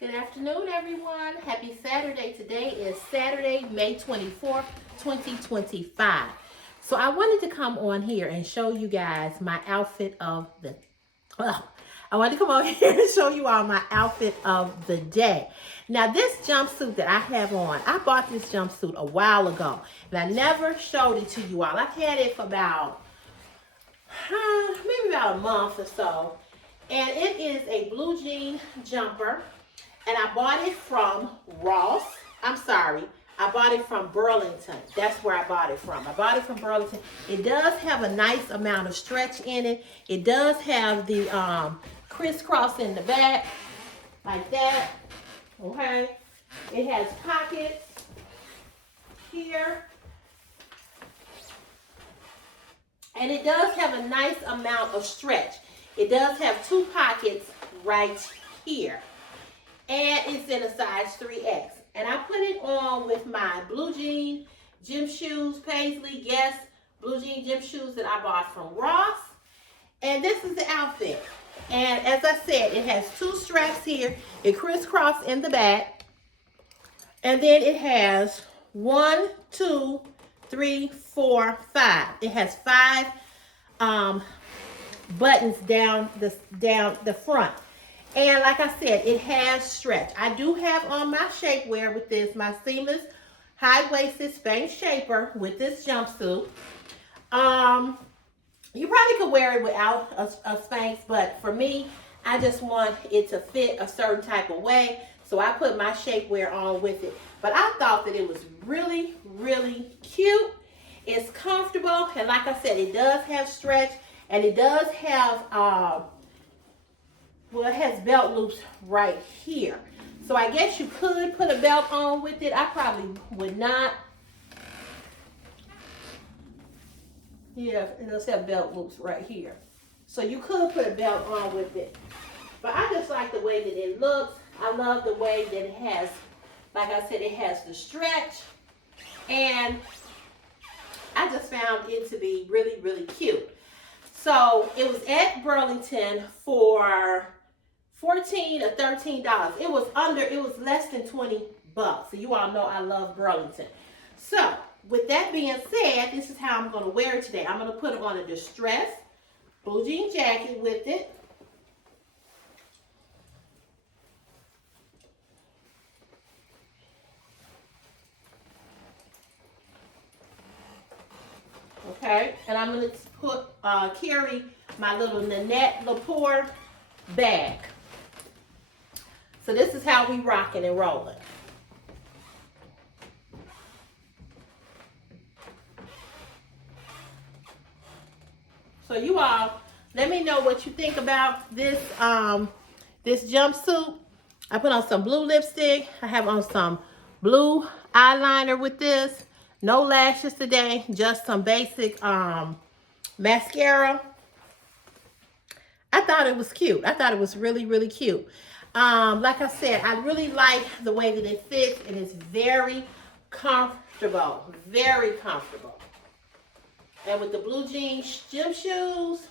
Good afternoon, everyone. Happy Saturday. Today is Saturday, May 24th, 2025. So I wanted to come on here and show you guys my outfit of the I wanted to come on here and show you all my outfit of the day. Now, this jumpsuit that I have on, I bought this jumpsuit a while ago, and I never showed it to you all. I've had it for about maybe about a month or so, and it is a blue jean jumper. And I bought it from Ross. I'm sorry. I bought it from Burlington. That's where I bought it from. I bought it from Burlington. It does have a nice amount of stretch in it. It does have the crisscross in the back, like that. Okay. It has pockets here. And it does have a nice amount of stretch. It does have two pockets right here. And it's in a size 3X. And I put it on with my blue jean gym shoes, Paisley Guess blue jean gym shoes that I bought from Ross. And this is the outfit. And as I said, it has two straps here. It crisscross in the back. And then it has 1, 2, 3, 4, 5. It has 5 buttons down the front. And like I said, it has stretch. I do have on my shapewear with this, my seamless high-waisted Spanx shaper with this jumpsuit. You probably could wear it without a Spanx, but for me, I just want it to fit a certain type of way, so I put my shapewear on with it. But I thought that it was really, really cute. It's comfortable, and like I said, it does have stretch, and it does have well, it has belt loops right here. So I guess you could put a belt on with it. I probably would not. Yeah, it does have belt loops right here. So you could put a belt on with it. But I just like the way that it looks. I love the way that it has, like I said, it has the stretch. And I just found it to be really, really cute. So it was at Burlington for $14 or $13. It was less than 20 bucks. So you all know I love Burlington. So with that being said, this is how I'm going to wear it today. I'm going to put on a distressed blue jean jacket with it. Okay, and I'm going to carry my little Nanette Lepore bag. So this is how we rocking and rolling. So you all, let me know what you think about this this jumpsuit. I put on some blue lipstick. I have on some blue eyeliner with this. No lashes today, just some basic mascara. I thought it was cute. I thought it was really, really cute. Like I said, I really like the way that it fits. It is very comfortable. Very comfortable. And with the blue jean gym shoes,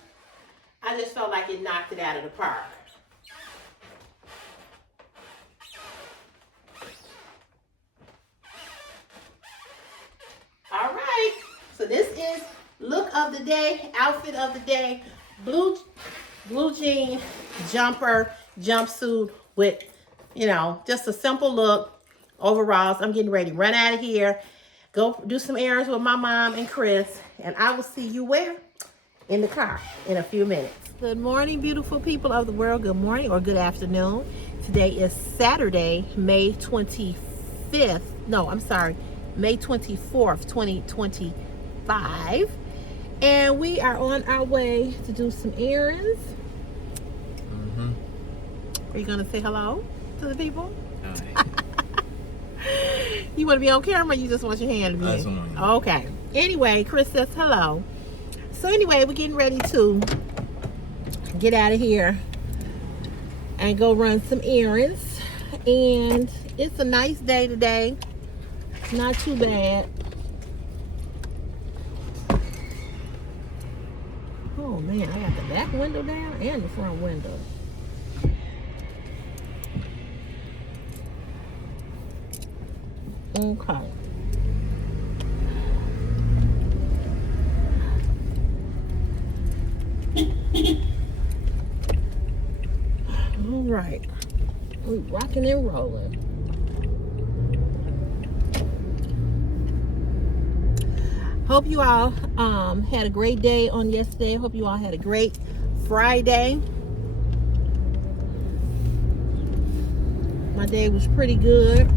I just felt like it knocked it out of the park. All right. So this is look of the day, outfit of the day. Blue jean jumper, jumpsuit with, just a simple look. Overalls. I'm getting ready to run out of here. Go do some errands with my mom and Chris. And I will see you where? In the car in a few minutes. Good morning, beautiful people of the world. Good morning or good afternoon. Today is Saturday, May 25th. No, I'm sorry. May 24th, 2025. And we are on our way to do some errands. Are you going to say hello to the people? Hi. You want to be on camera or you just want your hand to be in? Okay. Anyway, Chris says hello. So anyway, we're getting ready to get out of here and go run some errands. And it's a nice day today. Not too bad. Oh man, I got the back window down and the front window. Okay. All right. We rocking and rolling. Hope you all had a great day on yesterday. Hope you all had a great Friday. My day was pretty good.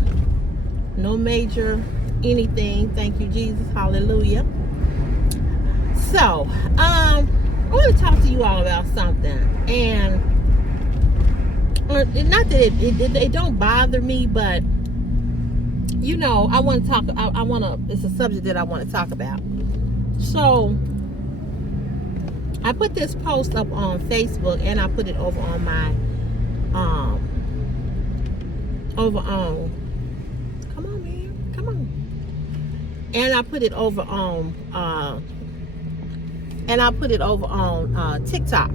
No major anything. Thank you, Jesus. Hallelujah. So, I want to talk to you all about something. And not that it don't bother me, but you know, I want to talk. I want to. It's a subject that I want to talk about. So, I put this post up on Facebook, and I put it over on my over on. Come on, man, come on. And I put it over on TikTok.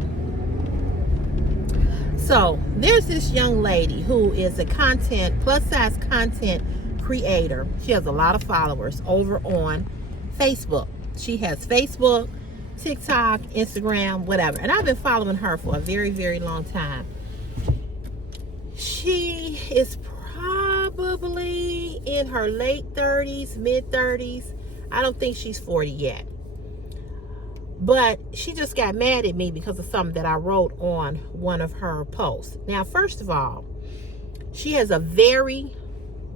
So there's this young lady who is a plus size content creator. She has a lot of followers over on Facebook. She has Facebook, TikTok, Instagram, whatever. And I've been following her for a very, very long time. She is probably in her late 30s, mid 30s. I don't think she's 40 yet. But she just got mad at me because of something that I wrote on one of her posts. Now, first of all, she has a very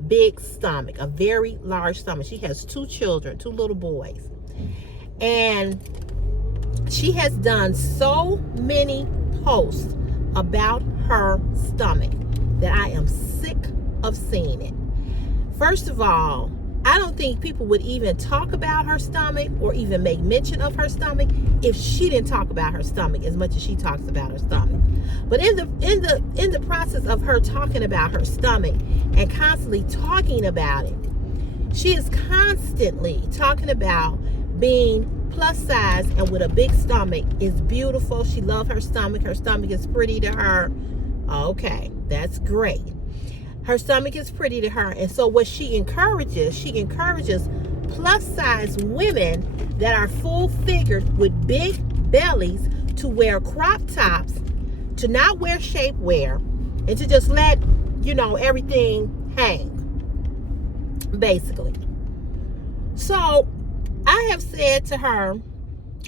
big stomach, a very large stomach. She has 2 children, 2 little boys. And she has done so many posts about her stomach that I am sick of seeing it. First of all, I don't think people would even talk about her stomach or even make mention of her stomach if she didn't talk about her stomach as much as she talks about her stomach. But in the process of her talking about her stomach and constantly talking about it, she is constantly talking about being plus size and with a big stomach is beautiful. She loves her stomach. Her stomach is pretty to her. Okay, that's great. Her stomach is pretty to her. And so what she encourages plus size women that are full figured with big bellies to wear crop tops, to not wear shapewear, and to just let, you know, everything hang, basically. So I have said to her,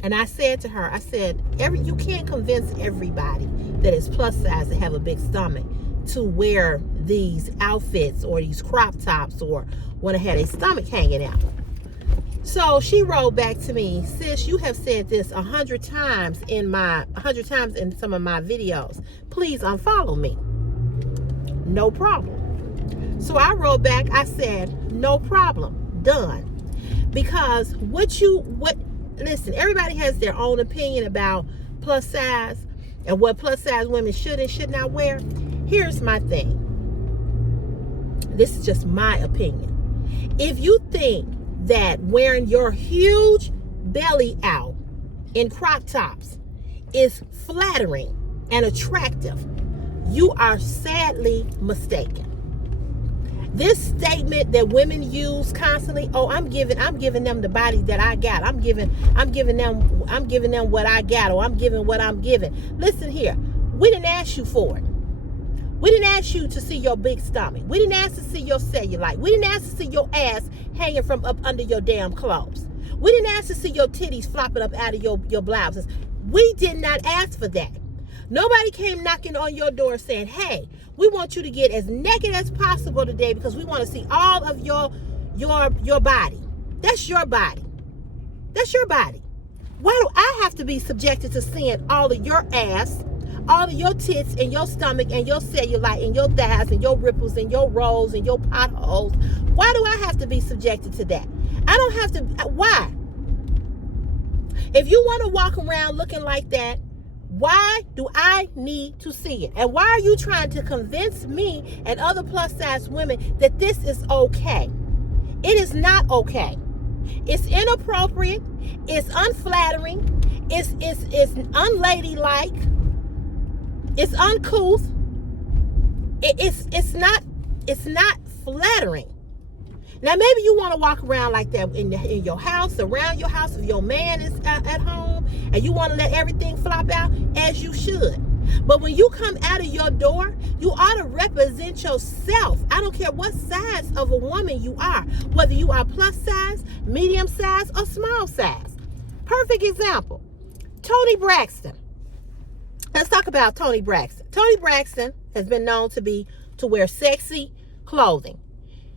I said, you can't convince everybody that is plus size to have a big stomach to wear these outfits or these crop tops or want to have a stomach hanging out. So she wrote back to me, sis, you have said this 100 times in some of my videos. Please unfollow me. No problem. So I wrote back, I said, no problem, done. Because listen, everybody has their own opinion about plus size and what plus size women should and should not wear. Here's my thing. This is just my opinion. If you think that wearing your huge belly out in crop tops is flattering and attractive, you are sadly mistaken. This statement that women use constantly, oh, I'm giving them the body that I got. I'm giving them what I got, or I'm giving what I'm giving. Listen here, we didn't ask you for it. We didn't ask you to see your big stomach. We didn't ask to see your cellulite. We didn't ask to see your ass hanging from up under your damn clothes. We didn't ask to see your titties flopping up out of your blouses. We did not ask for that. Nobody came knocking on your door saying, hey, we want you to get as naked as possible today because we want to see all of your body. That's your body. That's your body. Why do I have to be subjected to seeing all of your ass, all of your tits and your stomach and your cellulite and your thighs and your ripples and your rolls and your potholes? Why do I have to be subjected to that? I don't have to. Why? If you want to walk around looking like that, why do I need to see it? And why are you trying to convince me and other plus size women that this is okay? It is not okay. It's inappropriate. It's unflattering. It's unladylike. It's uncouth. It's not flattering. Now, maybe you want to walk around like that in your house, around your house, if your man is at home, and you want to let everything flop out, as you should. But when you come out of your door, you ought to represent yourself. I don't care what size of a woman you are, whether you are plus size, medium size, or small size. Perfect example, Toni Braxton. Let's talk about Toni Braxton. Toni Braxton has been known to wear sexy clothing.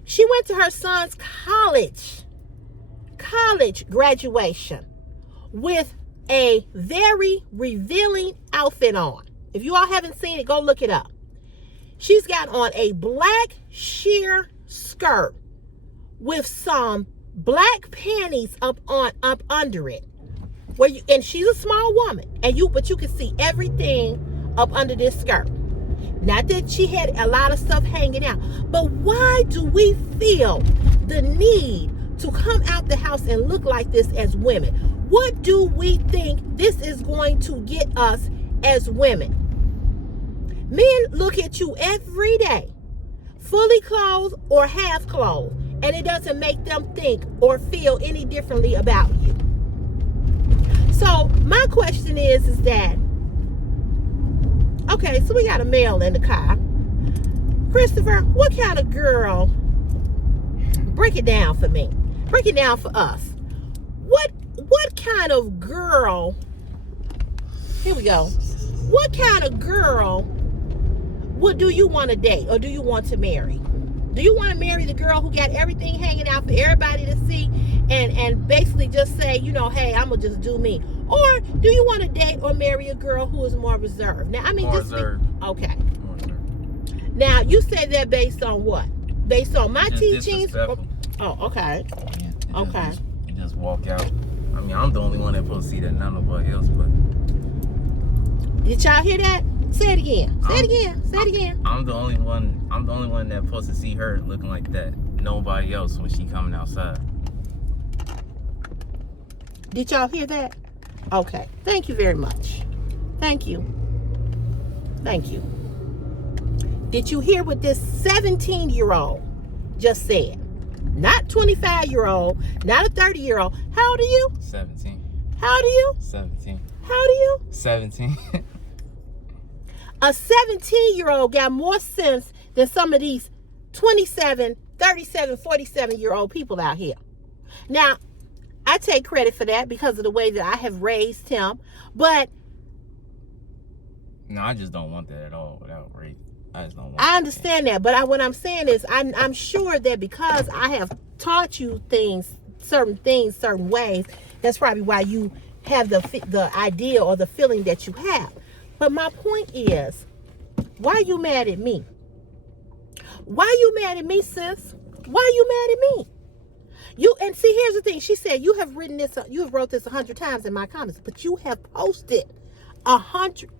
She went to her son's college graduation with a very revealing outfit on. If you all haven't seen it, go look it up. She's got on a black sheer skirt with some black panties up under it. And she's a small woman, but you can see everything up under this skirt. Not that she had a lot of stuff hanging out, but why do we feel the need to come out the house and look like this as women? What do we think this is going to get us as women? Men look at you every day, fully clothed or half clothed, and it doesn't make them think or feel any differently about you. So my question is that, okay, so we got a male in the car. Christopher, what kind of girl, break it down for me. Break it down for us. What kind of girl, here we go. What kind of girl do you want to date or do you want to marry? Do you want to marry the girl who got everything hanging out for everybody to see and basically just say, hey, I'm going to just do me? Or do you want to date or marry a girl who is more reserved? Now, I mean, more reserved. Okay. More reserved. Now, you say that based on what? Based on my teachings? Oh, okay. Yeah, okay. You just walk out. I mean, I'm the only one that's supposed to see that, none nobody else, but. Did y'all hear that? Say it again. Say it again. I'm the only one that's supposed to see her looking like that. Nobody else when she coming outside. Did y'all hear that? Okay. Thank you very much. Thank you. Did you hear what this 17-year-old just said? Not 25-year-old, not a 30-year-old. How old are you? 17. How old are you? 17. How old are you? 17. A 17-year-old got more sense than some of these 27, 37, 47-year-old people out here. Now, I take credit for that because of the way that I have raised him, but no, I just don't want that at all without race. I just don't want I understand that, but what I'm saying is I'm sure that because I have taught you certain ways, that's probably why you have the idea or the feeling that you have. But my point is, why are you mad at me? Why are you mad at me, sis? Why are you mad at me? And see, here's the thing. She said, you have wrote this 100 times in my comments, but you have posted 100.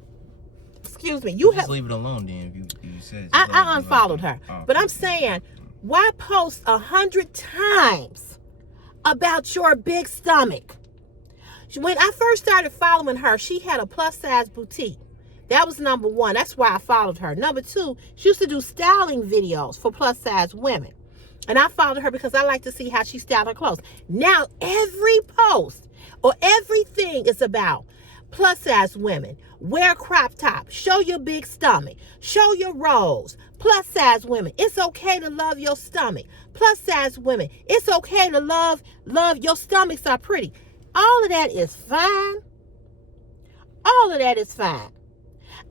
Excuse me. Just leave it alone, then. If you said I unfollowed her. Oh, but I'm saying, why post 100 times about your big stomach? When I first started following her, she had a plus size boutique. That was number one. That's why I followed her. Number two, she used to do styling videos for plus size women. And I followed her because I like to see how she styled her clothes. Now, every post or everything is about plus size women. Wear crop top. Show your big stomach. Show your rolls. Plus size women. It's okay to love your stomach. Plus size women. It's okay to love your stomachs are pretty. All of that is fine. All of that is fine.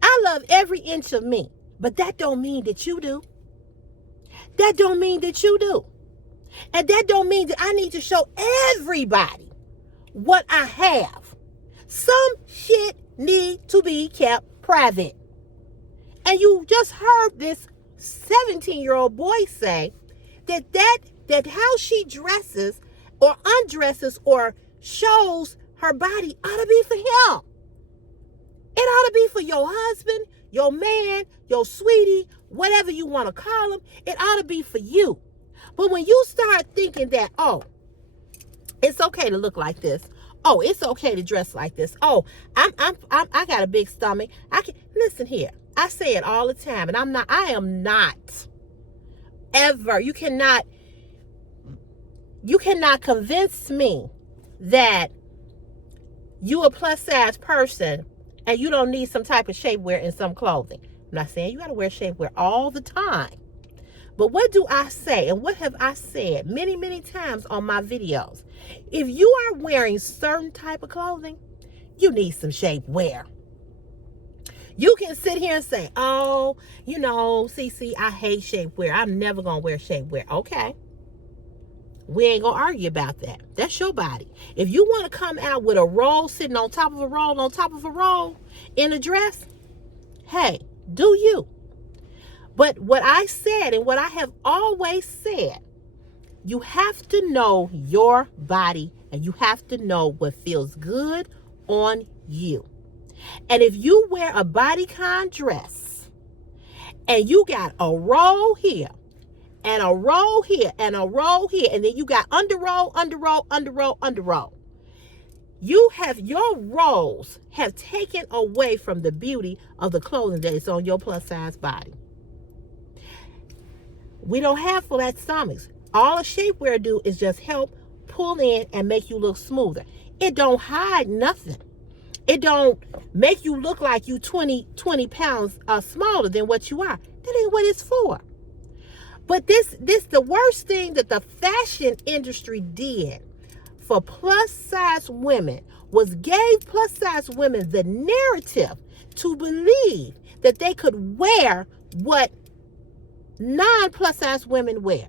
I love every inch of me, but that don't mean that you do. That don't mean that you do. And that don't mean that I need to show everybody what I have. Some shit need to be kept private. And you just heard this 17-year-old boy say that how she dresses or undresses or shows her body ought to be for him. It ought to be for your husband, your man, your sweetie, whatever you want to call him. It ought to be for you. But when you start thinking that, oh, it's okay to look like this. Oh, it's okay to dress like this. Oh, I got a big stomach. Listen here. I say it all the time, and I am not ever. You cannot You cannot convince me that you a plus size person and you don't need some type of shapewear and some clothing. I'm not saying you got to wear shapewear all the time. But what do I say, and what have I said many, many times on my videos? If you are wearing certain type of clothing, you need some shapewear. You can sit here and say, oh, you know, CC, I hate shapewear. I'm never going to wear shapewear. Okay. We ain't going to argue about that. That's your body. If you want to come out with a roll sitting on top of a roll, on top of a roll in a dress, hey, do you. But what I said and what I have always said, you have to know your body and you have to know what feels good on you. And if you wear a bodycon dress and you got a roll here and a roll here and a roll here, and then you got under roll, your rolls have taken away from the beauty of the clothing that is on your plus size body. We don't have flat stomachs. All a shapewear do is just help pull in and make you look smoother. It don't hide nothing. It don't make you look like you 20 pounds smaller than what you are. That ain't what it's for. But this the worst thing that the fashion industry did for plus size women was gave plus size women the narrative to believe that they could wear what non-plus size women wear.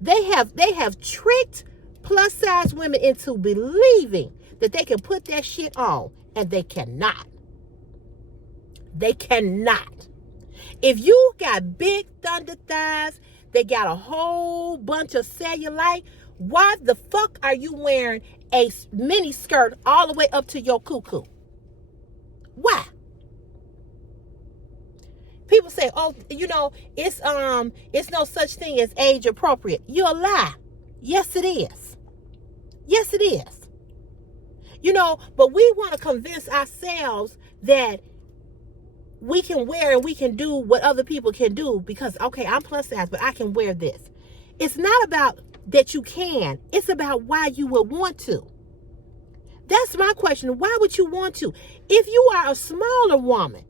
They have tricked plus size women into believing that they can put that shit on, and they cannot. They cannot. If you got big thunder thighs, they got a whole bunch of cellulite, why the fuck are you wearing a mini skirt all the way up to your cuckoo? Why? People say, oh, you know, it's no such thing as age appropriate. You're a lie. Yes, it is. Yes, it is. You know, but we want to convince ourselves that we can wear and we can do what other people can do because, okay, I'm plus size, but I can wear this. It's not about that you can. It's about why you would want to. That's my question. Why would you want to? If you are a smaller woman,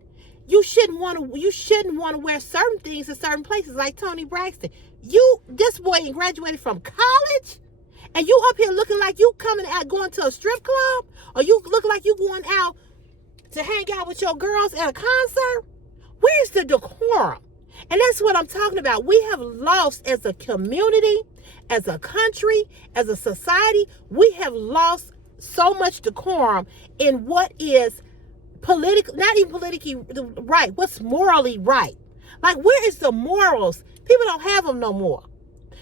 you shouldn't want to wear certain things in certain places, like Tony Braxton. This boy ain't graduated from college, and you up here looking like you coming out going to a strip club, or you look like you going out to hang out with your girls at a concert. Where's the decorum? And that's what I'm talking about. We have lost as a community, as a country, as a society. We have lost so much decorum in what is political, not even politically right, what's morally right. Like, where is the morals? People don't have them no more.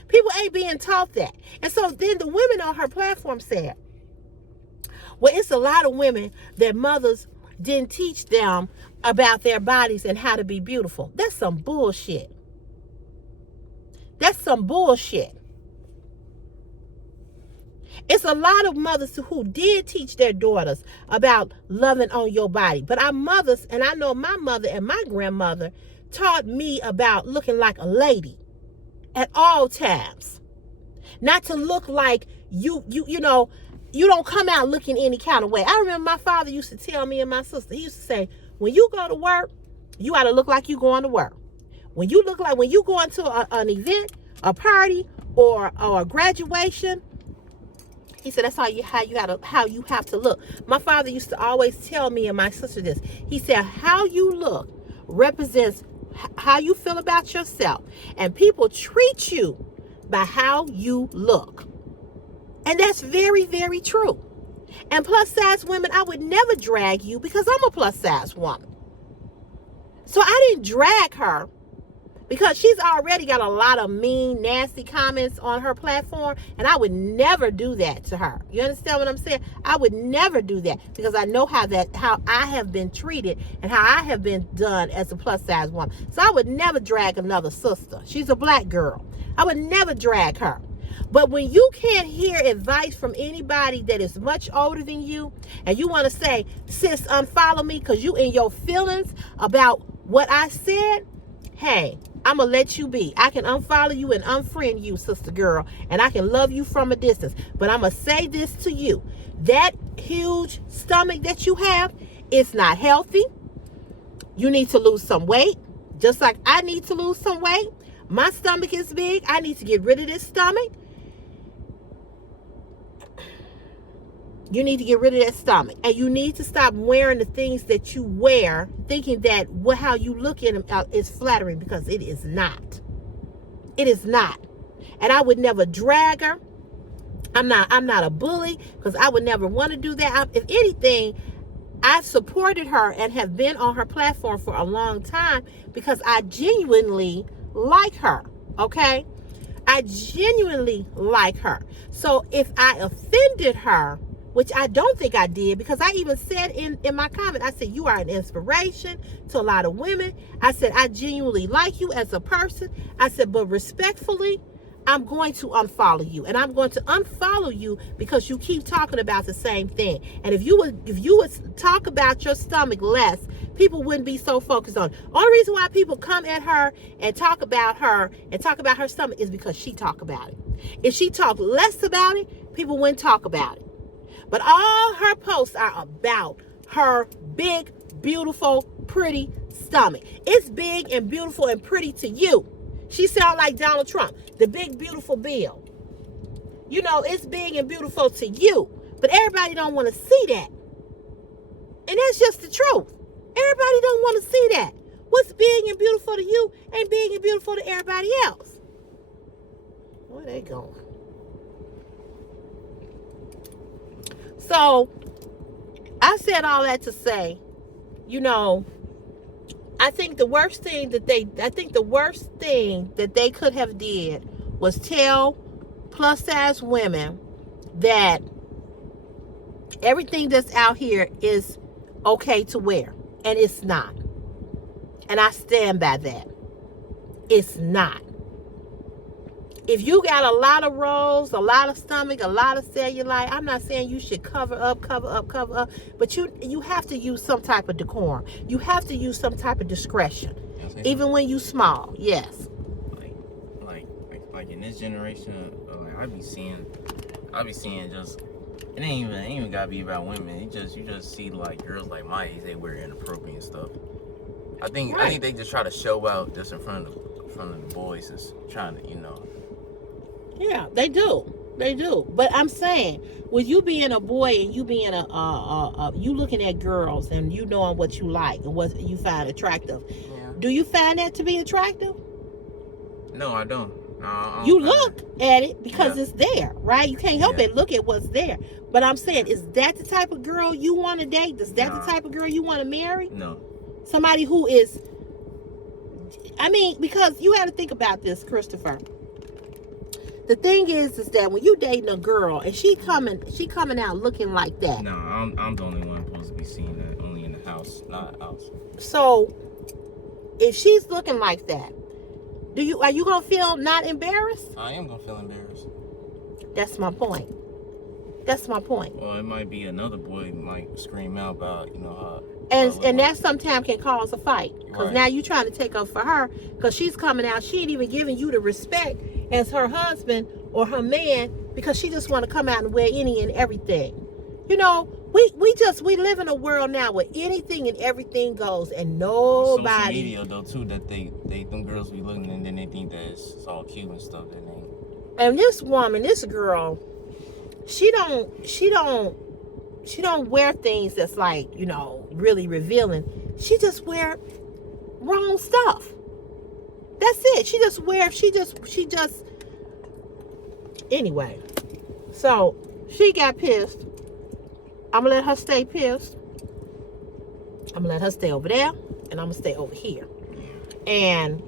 People ain't being taught that. And so then the women on her platform said, well, it's a lot of women that mothers didn't teach them about their bodies and how to be beautiful. That's some bullshit. That's some bullshit. It's a lot of mothers who did teach their daughters about loving on your body. But our mothers, and I know my mother and my grandmother taught me about looking like a lady at all times. Not to look like you know, you don't come out looking any kind of way. I remember my father used to tell me and my sister, he used to say, when you go to work, you ought to look like you going to work. When you go into an event, a party, or a graduation, he said that's how you have to look. My father used to always tell me and my sister this. He said, how you look represents how you feel about yourself. And people treat you by how you look. And that's very, very true. And plus size women, I would never drag you because I'm a plus size woman. So I didn't drag her because she's already got a lot of mean, nasty comments on her platform. And I would never do that to her. You understand what I'm saying? I would never do that because I know how I have been treated and how I have been done as a plus size woman. So I would never drag another sister. She's a black girl. I would never drag her. But when you can't hear advice from anybody that is much older than you, and you want to say, sis, unfollow me because you in your feelings about what I said, hey, I'm going to let you be. I can unfollow you and unfriend you, sister girl, and I can love you from a distance. But I'm going to say this to you. That huge stomach that you have, it's not healthy. You need to lose some weight, just like I need to lose some weight. My stomach is big. I need to get rid of this stomach. You need to get rid of that stomach. And you need to stop wearing the things that you wear, thinking that how you look in them is flattering, because it is not. It is not. And I would never drag her. I'm not a bully, because I would never want to do that. If anything, I supported her and have been on her platform for a long time because I genuinely like her, okay? I genuinely like her. So if I offended her, which I don't think I did, because I even said in my comment, I said, you are an inspiration to a lot of women. I said, I genuinely like you as a person. I said, but respectfully, I'm going to unfollow you, and I'm going to unfollow you because you keep talking about the same thing. And if you would talk about your stomach less, people wouldn't be so focused on it. Only reason why people come at her and talk about her stomach is because she talk about it. If she talked less about it, people wouldn't talk about it. But all her posts are about her big, beautiful, pretty stomach. It's big and beautiful and pretty to you. She sounds like Donald Trump, the big, beautiful Bill. You know, it's big and beautiful to you, but everybody don't want to see that. And that's just the truth. Everybody don't want to see that. What's big and beautiful to you ain't big and beautiful to everybody else. Where they going? So, I said all that to say, you know, I think the worst thing that they could have did was tell plus size women that everything that's out here is okay to wear, and it's not. And I stand by that. It's not. If you got a lot of rolls, a lot of stomach, a lot of cellulite, I'm not saying you should cover up, but you have to use some type of decorum. You have to use some type of discretion, even when you small. Yes. Like in this generation, like I be seeing just it ain't even gotta be about women. You just see like girls like my age, they wear inappropriate stuff. I think they just try to show out just in front of the boys, is trying to, you know. Yeah, they do. They do. But I'm saying, with you being a boy and you being you looking at girls and you knowing what you like and what you find attractive, do you find that to be attractive? No, I don't. You look at it because it's there, right? You can't help but look at what's there. But I'm saying, is that the type of girl you want to date? Is that the type of girl you want to marry? No. Somebody who is, I mean, because you have to think about this, Christopher. The thing is that when you dating a girl and she coming out looking like that. No, I'm the only one supposed to be seeing that, only in the house, not out. So, if she's looking like that, are you gonna feel not embarrassed? I am gonna feel embarrassed. That's my point. That's my point. Well, it might be another boy might scream out about, you know, and that sometimes can cause a fight, because now you trying to take up for her because she's coming out. She ain't even giving you the respect as her husband or her man, because she just want to come out and wear any and everything. You know, we live in a world now where anything and everything goes, and nobody. Social media though too, that they them girls be looking and then they think that it's all cute and stuff. That ain't. And this girl, she don't wear things that's like, you know, really revealing. She just wear wrong stuff. That's it. She just anyway. So she got pissed. I'm gonna let her stay pissed. I'm gonna let her stay over there, and I'm gonna stay over here. And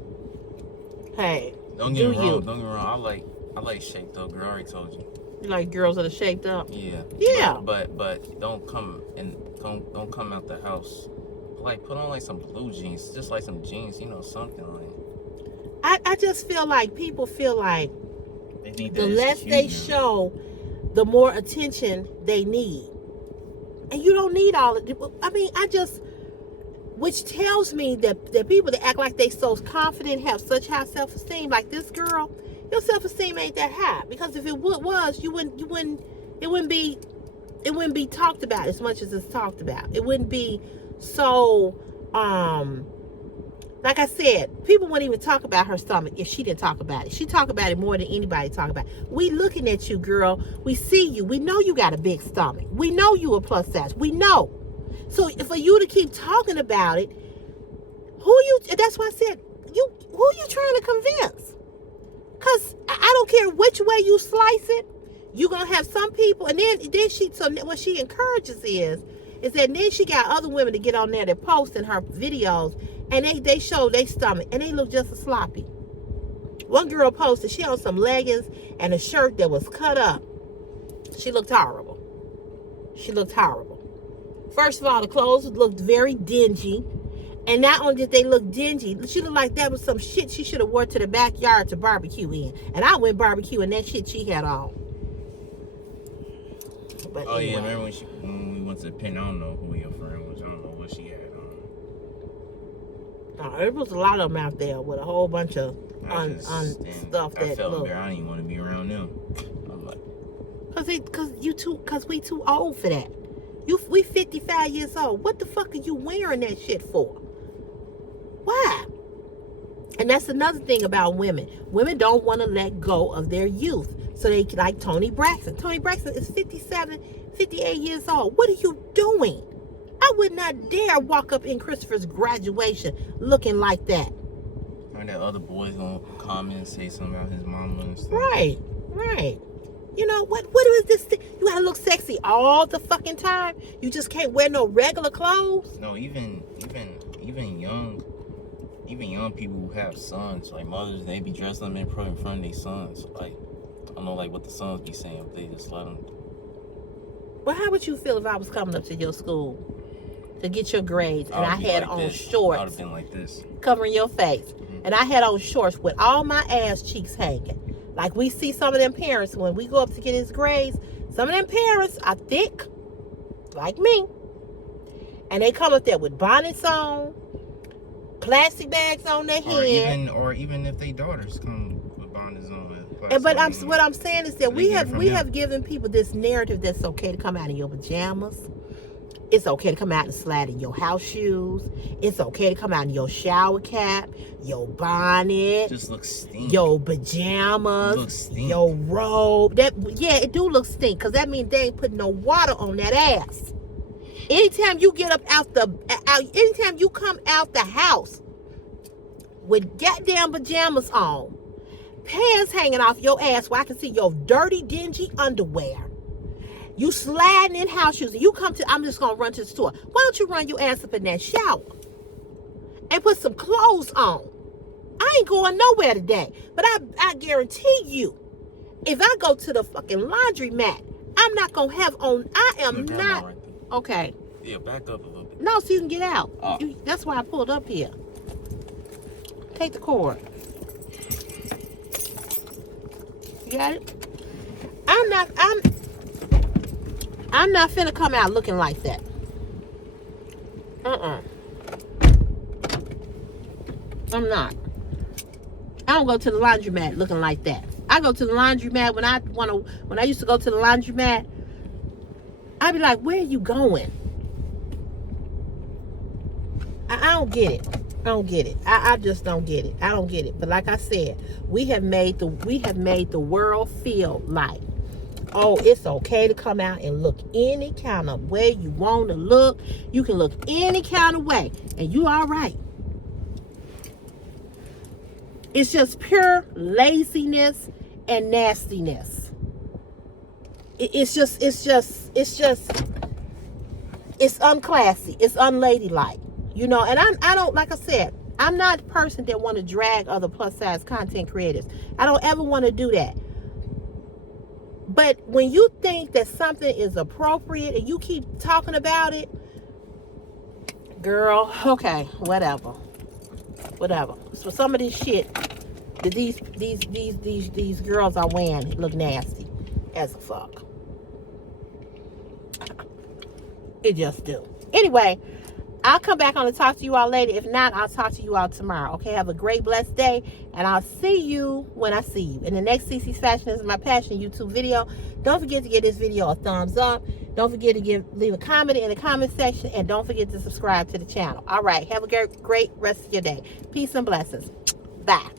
hey, don't get me wrong. I like shaped up girl. I already told you. You like girls that are shaped up? Yeah. Yeah. But don't come out the house. Like, put on like some blue jeans, just like some jeans, you know, something like. I just feel like people feel like the less they show, the more attention they need. And you don't need all of it. I mean, which tells me that the people that act like they so confident, have such high self-esteem, like this girl, your self-esteem ain't that high. Because if it was, it wouldn't be talked about as much as it's talked about. It wouldn't be so, like I said, people wouldn't even talk about her stomach if she didn't talk about it. She talk about it more than anybody talk about it. We looking at you, girl. We see you. We know you got a big stomach. We know you a plus size. We know. So for you to keep talking about it, that's why I said, who you trying to convince? Because I don't care which way you slice it, you're going to have some people, and then what she encourages is that then she got other women to get on there that post in her videos, and they show their stomach, and they look just as sloppy. One girl posted, she had some leggings and a shirt that was cut up. She looked horrible. First of all, the clothes looked very dingy. And not only did they look dingy, she looked like that was some shit she should have wore to the backyard to barbecue in. And I went barbecue in that shit she had on. But anyway. Yeah, remember when we went to the pin? I don't know who your friend was. I don't know what she had on. There was a lot of them out there with a whole bunch of stuff that I felt look. I didn't even want to be around them. I'm like, Cause we too old for that. We 55 years old. What the fuck are you wearing that shit for? Why? And that's another thing about women. Women don't want to let go of their youth. So they like Toni Braxton. Toni Braxton is 57, 58 years old. What are you doing? I would not dare walk up in Christopher's graduation looking like that. or that other boys gonna comment and say something about his mama and stuff. Right. You know, what is this thing? You gotta look sexy all the fucking time? You just can't wear no regular clothes? No, even young people who have sons, like mothers, they be dressing them in front of their sons. Like, I don't know, like what the sons be saying, but they just let them. Well, how would you feel if I was coming up to your school to get your grades and I had like on this. shorts? I would have been like this, covering your face, and I had on shorts with all my ass cheeks hanging. Like we see some of them parents when we go up to get his grades. Some of them parents are thick, like me, and they come up there with bonnets on, plastic bags on their head, or even if they daughters come with bonnets on. What I'm saying is that we have given people this narrative that's okay to come out in your pajamas. It's okay to come out and slide in your house shoes. It's okay to come out in your shower cap, your bonnet, just looks stink. Your pajamas, looks stink. Your robe. It do look stink, because that means they ain't putting no water on that ass. Anytime you get up anytime you come out the house with goddamn pajamas on, pants hanging off your ass where I can see your dirty, dingy underwear. You sliding in house shoes. You come to, I'm just going to run to the store. Why don't you run your ass up in that shower and put some clothes on? I ain't going nowhere today. But I guarantee you, if I go to the fucking laundromat, I'm not going to have on, I am not. Right, okay. Yeah, back up a little bit. No, so you can get out. Oh. That's why I pulled up here. Take the cord. You got it? I'm not finna come out looking like that. I'm not. I don't go to the laundromat looking like that. I go to the laundromat when I used to go to the laundromat, I'd be like, where are you going? I don't get it. I just don't get it. I don't get it. But like I said, we have made the world feel like, oh, it's okay to come out and look any kind of way you want to look. You can look any kind of way, and you all right. It's just pure laziness and nastiness. It's unclassy. It's unladylike. You know, and I don't, like I said, I'm not a person that want to drag other plus size content creators. I don't ever want to do that. But when you think that something is appropriate and you keep talking about it, girl, okay, whatever. So some of this shit that these girls are wearing look nasty as a fuck. It just do. Anyway, I'll come back on and talk to you all later. If not, I'll talk to you all tomorrow. Okay, have a great, blessed day, and I'll see you when I see you. In the next CC's Fashion is My Passion YouTube video. Don't forget to give this video a thumbs up. Don't forget to leave a comment in the comment section, and don't forget to subscribe to the channel. All right, have a great rest of your day. Peace and blessings. Bye.